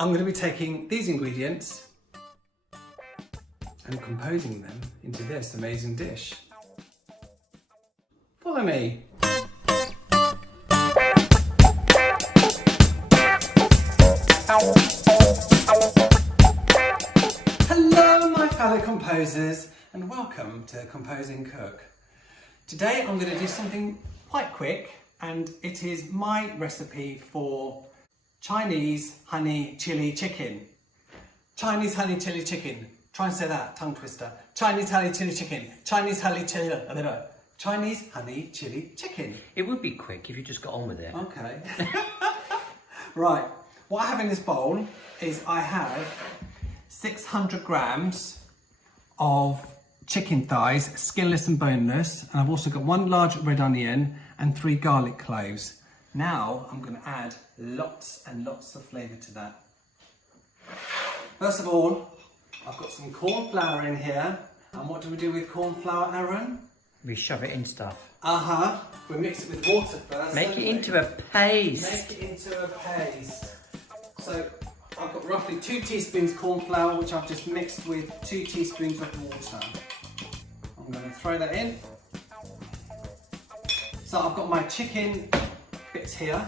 I'm going to be taking these ingredients and composing them into this amazing dish. Follow me. Hello my fellow composers and welcome to Composing Cook. Today I'm going to do something quite quick and it is my recipe for Chinese Honey Chilli Chicken. Chinese Honey Chilli Chicken. Try and say that, tongue twister. Chinese Honey Chilli Chicken. Chinese Honey Chilli, I don't know. Chinese Honey Chilli Chicken. It would be quick if you just got on with it. Okay. Right, what I have in this bowl is I have 600 grams of chicken thighs, skinless and boneless, and I've also got 1 large red onion and 3 garlic cloves. Now I'm going to add lots and lots of flavour to that. First of all, I've got some cornflour in here. And what do we do with cornflour, Aaron? We shove it in stuff. We mix it with water first. Make it into a paste. Make it into a paste. So I've got roughly 2 teaspoons cornflour, which I've just mixed with 2 teaspoons of water. I'm going to throw that in. So I've got my chicken bits here,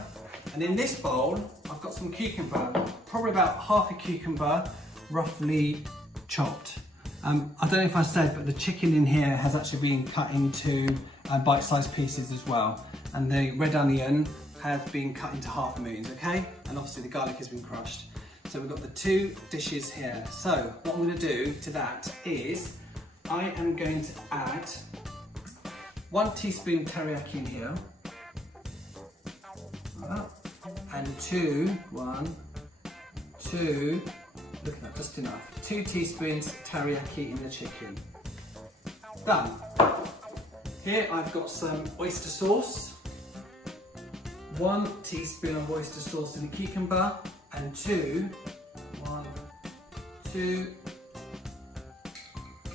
and in this bowl I've got some cucumber, probably about half a cucumber, roughly chopped. I don't know if I said, but the chicken in here has actually been cut into bite-sized pieces as well, and the red onion has been cut into half moons, okay? And obviously the garlic has been crushed. So we've got the 2 dishes here. So what I'm going to do to that is I am going to add 1 teaspoon teriyaki in here, and 2, look at that, just enough. 2 teaspoons teriyaki in the chicken. Done. Here I've got some oyster sauce, 1 teaspoon of oyster sauce in the cucumber, and 2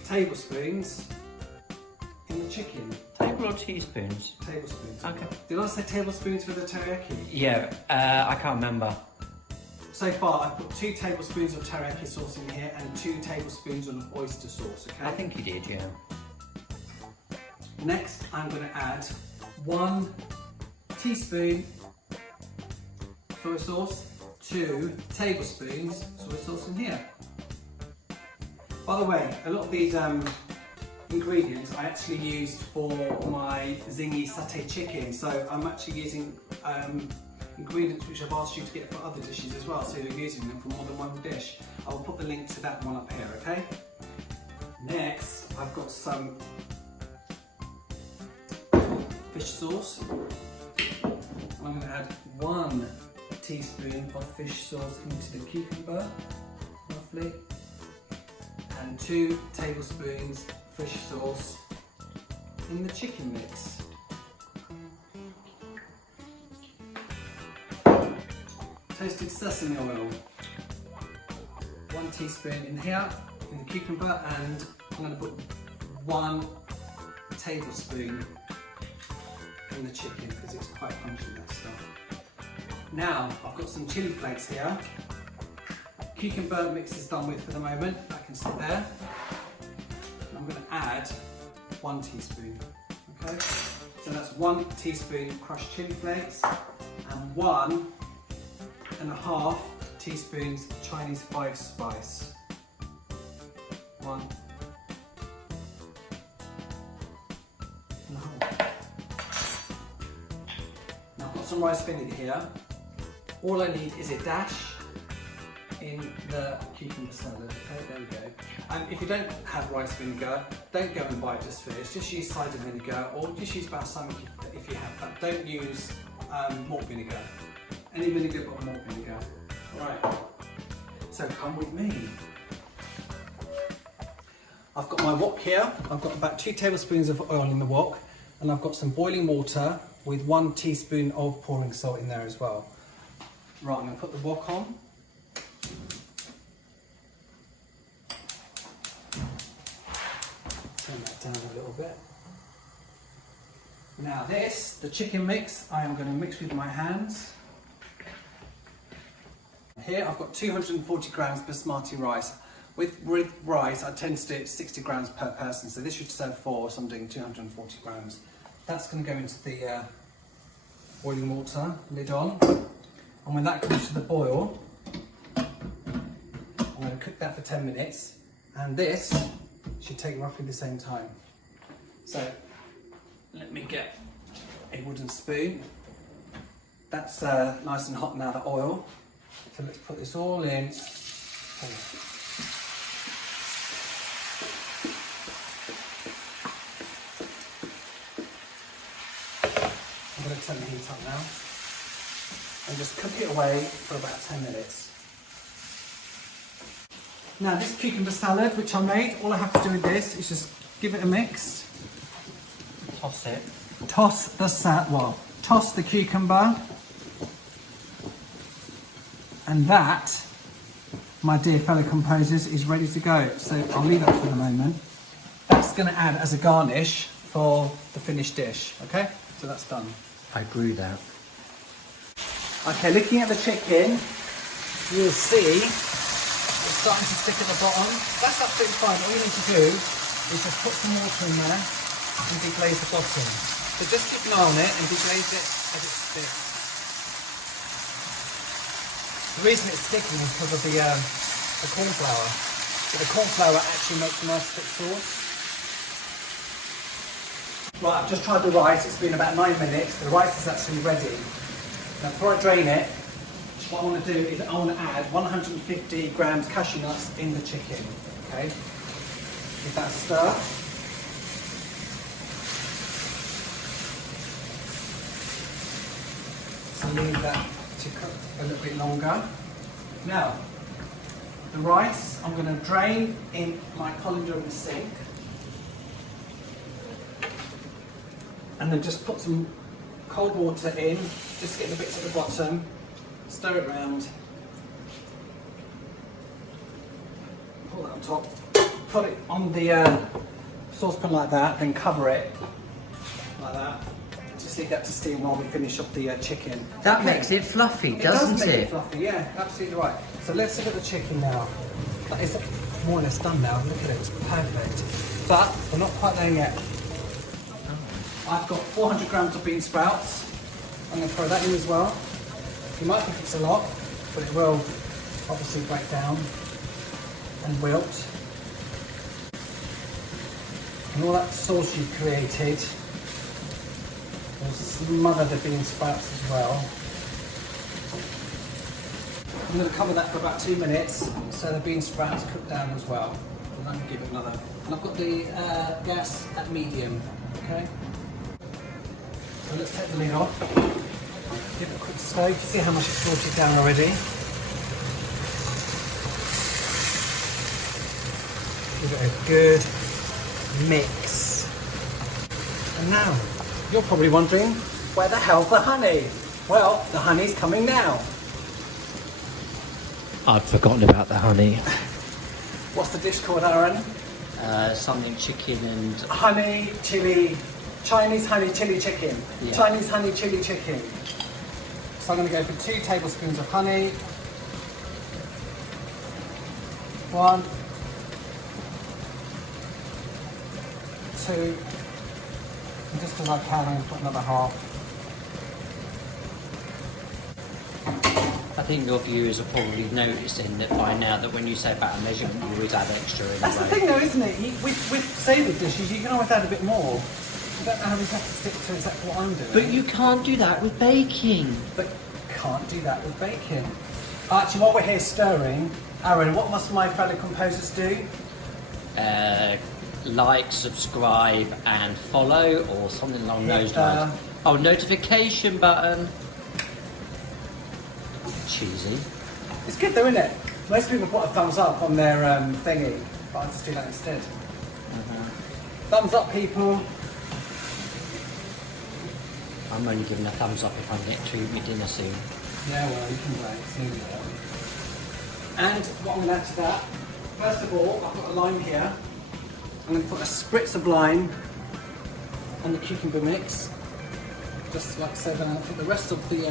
tablespoons in the chicken. Table or teaspoons? Tablespoons. Okay. Did I say tablespoons for the teriyaki? Yeah, I can't remember. So far I've put 2 tablespoons of teriyaki sauce in here and 2 tablespoons of oyster sauce, okay? I think you did, yeah. Next I'm going to add 1 teaspoon soy sauce, 2 tablespoons soy sauce in here. By the way, a lot of these ingredients I actually used for my zingy satay chicken, so I'm actually using ingredients which I've asked you to get for other dishes as well, so you're using them for more than 1 dish. I'll put the link to that one up here, okay? Next, I've got some fish sauce. I'm going to add 1 teaspoon of fish sauce into the cucumber, roughly, and 2 tablespoons fish sauce in the chicken mix. Toasted sesame oil, 1 teaspoon in here, in the cucumber, and I'm going to put 1 tablespoon in the chicken because it's quite pungent, that stuff. Now I've got some chili flakes here. Cucumber mix is done with for the moment, that can sit there. I'm going to add 1 teaspoon, okay? So that's 1 teaspoon crushed chili flakes and 1.5 teaspoons Chinese 5 spice. 1.5. Now I've got some rice vinegar here. All I need is a dash in the cucumber salad. Okay, there we go. And if you don't have rice vinegar, don't go and buy it just for this. Just use cider vinegar or just use balsamic if you have that. Don't use malt vinegar. Any vinegar but malt vinegar. Alright, so come with me. I've got my wok here. I've got about 2 tablespoons of oil in the wok, and I've got some boiling water with 1 teaspoon of pouring salt in there as well. Right, I'm going to put the wok on. Turn that down a little bit. Now this, the chicken mix, I am going to mix with my hands. here I've got 240 grams basmati rice. With rice, I tend to do it 60 grams per person, so this should serve 4, so I'm doing 240 grams. That's going to go into the boiling water, lid on, and when that comes to the boil, I'm going to cook that for 10 minutes, and this should take roughly the same time. So let me get a wooden spoon. That's nice and hot now, the oil. So let's put this all in. I'm going to turn the heat up now and just cook it away for about 10 minutes. Now this cucumber salad which I made, all I have to do with this is just give it a mix. Toss it. Toss the cucumber, and that, my dear fellow composers, is ready to go. So I'll leave that for the moment. That's going to add as a garnish for the finished dish. Okay, so that's done. I grew that. Okay, looking at the chicken, you'll see it's starting to stick at the bottom. That's absolutely fine. All you need to do is just put some water in there and deglaze the bottom. So just keep an eye on it and deglaze it as it sticks. The reason it's sticking is because of the cornflour. So the cornflour actually makes a nice thick sauce. Right, I've just tried the rice. It's been about 9 minutes. The rice is actually ready. Now before I drain it, what I want to do is I want to add 150 grams cashew nuts in the chicken. Okay, give that a stir. So leave that to cook a little bit longer. Now, the rice I'm going to drain in my colander in the sink, and then just put some cold water in, just get the bits at the bottom, stir it around, pull that on top, put it on the saucepan like that, then cover it like that. Just leave that to steam while we finish off the chicken. That makes it fluffy, doesn't It does make it? it fluffy, yeah, absolutely right. So let's look at the chicken now. That is more or less done now. Look at it, it's perfect. But we're not quite there yet. I've got 400 grams of bean sprouts. I'm going to throw that in as well. You might think it's a lot, but it will obviously break down and wilt. And all that sauce you've created will smother the bean sprouts as well. I'm going to cover that for about 2 minutes so the bean sprouts cook down as well. And I'm going to give it another. And I've got the gas at medium. Okay. So let's take the lid off. Give it a quick stir. You can see how much it's brought it down already. Give it a good mix. And now, you're probably wondering, where the hell's the honey? Well, the honey's coming now. I'd forgotten about the honey. What's the dish called, Aaron? Something chicken and... Honey chili, Chinese honey chili chicken. Yeah. Chinese honey chili chicken. So I'm going to go for 2 tablespoons of honey. 1, 2, and just as I can, I'm going to put another half. I think your viewers are probably noticing that by now that when you say about a measurement, you always add extra anyway. That's the thing though, isn't it? With savoury dishes, you can always add a bit more. You don't always have to stick to exactly what I'm doing. But you can't do that with baking. But can't do that with bacon. Actually, while we're here stirring, Aaron, what must my fellow composers do? Like, subscribe and follow or something along those lines. Oh, notification button. Cheesy. It's good though, isn't it? Most people put a thumbs up on their thingy, but I just do that instead. Thumbs up, people. I'm only giving a thumbs up if I get to eat my dinner soon. Yeah, well, you can wait. It's nearly there. And what I'm going to add to that, first of all, I've got a lime here. I'm going to put a spritz of lime on the cucumber mix, just like so. Then I'll put the rest of the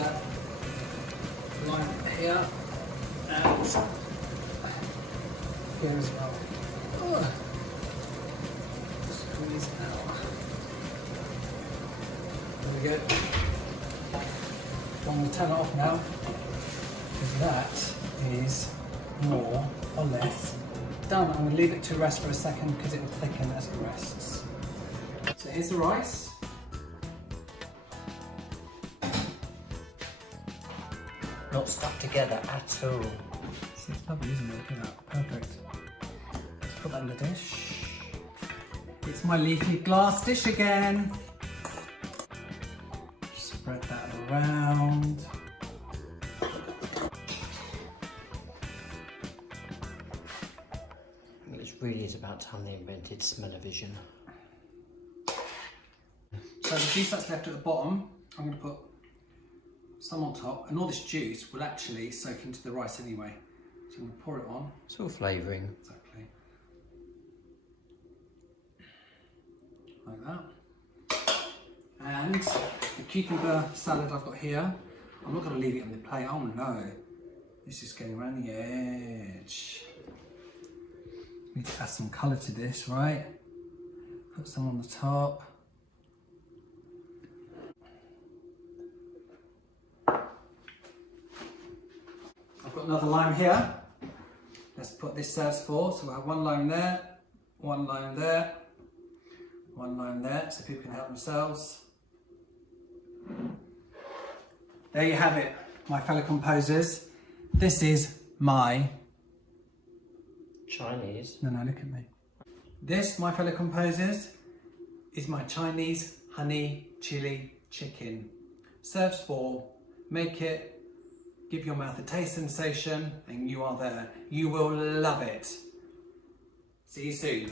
lime here, here as well. Squeeze out. There we go. I'm going to turn it off now, because that is more or less done. I'm going to leave it to rest for a second because it will thicken as it rests. So here's the rice. Not stuck together at all. See, it's lovely, isn't it? Look at that. Perfect. Let's put that in the dish. It's my leafy glass dish again. Spread that around. It really is about time they invented smell-o-vision. So the juice that's left at the bottom, I'm going to put some on top, and all this juice will actually soak into the rice anyway. So I'm going to pour it on. It's all flavouring. Exactly. Like that. And the cucumber salad I've got here, I'm not going to leave it on the plate. Oh no, this is getting around the edge. Need to add some colour to this, right? Put some on the top. I've got another lime here. Let's put this serves 4. So we'll have 1 lime there, 1 lime there, 1 lime there, so people can help themselves. There you have it, my fellow composers. This is my... Chinese. No, look at me. This, my fellow composers, is my Chinese Honey Chilli Chicken. Serves 4. Make it, give your mouth a taste sensation, and you are there. You will love it. See you soon.